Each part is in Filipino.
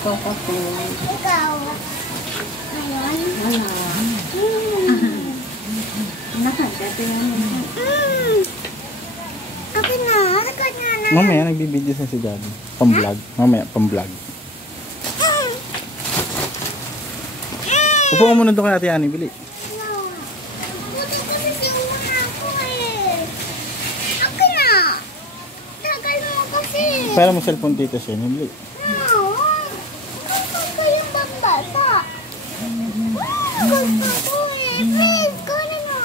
Coco. Ikaw. Ngayon? Wala. Nakagati naman. Okay na. Record na. Mamaya nagbibideo sa si Daddy. Pang-vlog. Mamaya pang-vlog. Upo ka muna doon kay Ate Ani, bili. Buti ko sisimulan ako eh. Okay na. Tagal mo kasi. Para mo cellphone dito siya, bili. No. Gusto ko yung pambata. Gusto ko eh. Please, kunin mo.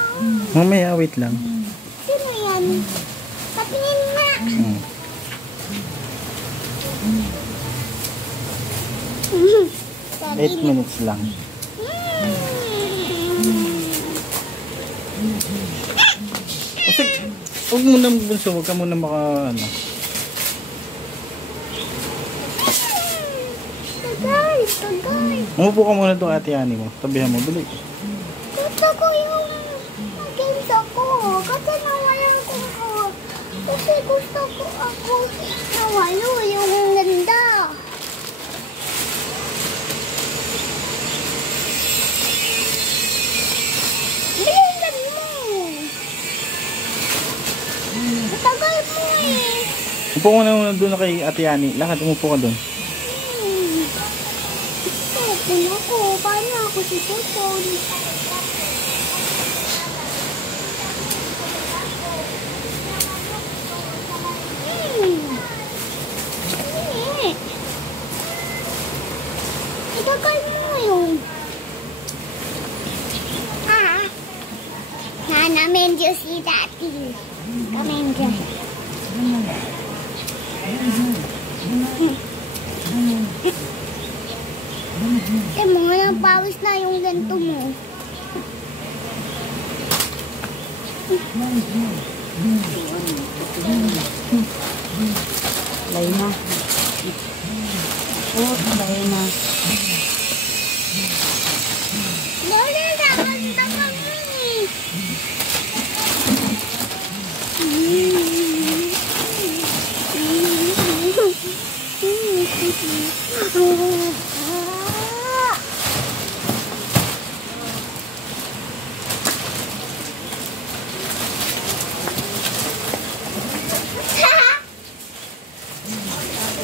Mamaya, wait lang. Sino yan? Patingin na. 8 minutes lang. Kasi, huwag muna bunso, huwag ka muna maka, ano. Tagay, tagay. Umupo ka muna doon Ate Ani mo. Tabihan mo, bili. Gusto ko yung games ako. Kasi nawalan ko ako. Kasi gusto ko ako nawalo yung ganda. Bilisan mo. Tagal mo eh. Umupo ka muna doon kay Ate Ani. Lakad, umupo ka doon. Open ako. Paano ako si Tutol? Itagal mo yun. Namin Diyos si Dati. Kamin Diyos. Mga nang pawis na yung ganito mo. Lay na. Lay na. Dali na, ganda kami.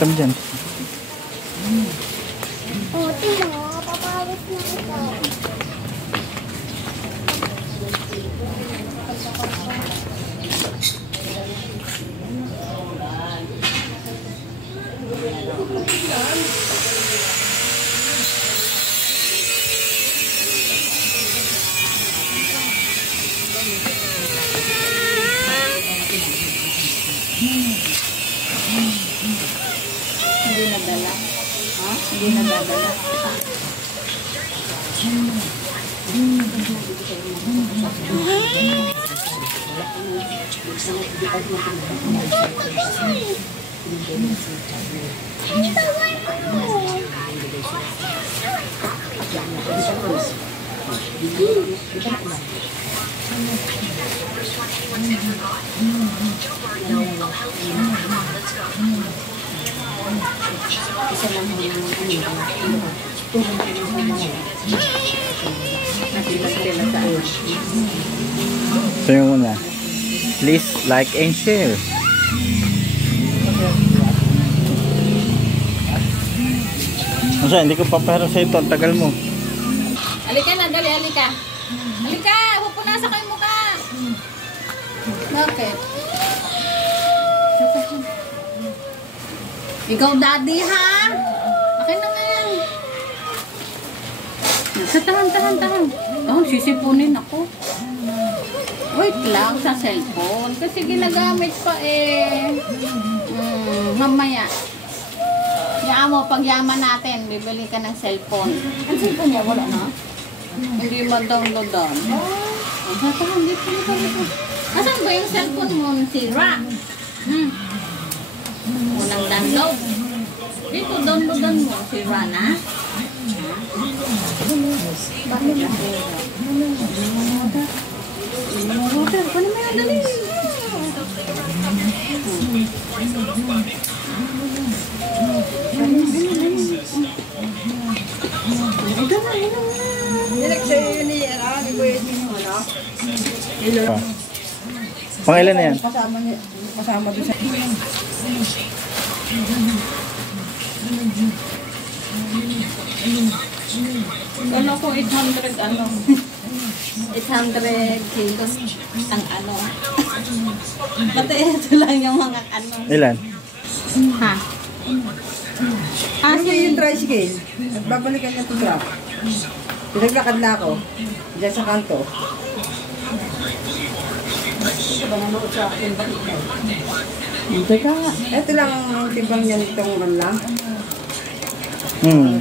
Kami dyan. O, tingnan mo, papawis na ito. Hindi nadala. Ha? Hindi nadadala. Isa lang mo yung So yung una. Please like and share. Masa, hindi ko papahirap sa ito. Ang tagal mo. Halika na, dali, halika. Halika, pupunasa kayo mukha. Bakit? Ikaw daddy ha? Akin na nga yan. Tahan. Oh, sisipunin ako. Wait lang sa cellphone. Kasi ginagamit pa eh. Mamaya. Yaan mo, pag yaman natin, bibili ka ng cellphone. Ang cellphone niya, wala na? Hindi ma-downloadan. Tahan, dito. Asan ba yung cellphone mo? Sira. Unang download. Dito, downloadan mo. Sira na. Bakit na? Router, paano mo yan? Dali. Dali. Kuya din yung ano. Ilo. Oh. Pangilan na yan? Kasama niya. Kasama doon sa... Ano ko 800 ano? 800 kilos ang ano. Pati ito lang yung mga ano. Ilan? Ha? Ano yung tricycle? Nagbabalikan niya ito drop. Pinaglakad na ako. Diyan sa kanto. Ito ba nanood sa akin? Teka nga. Ito lang ang timbang niya nitong lang. Hmm.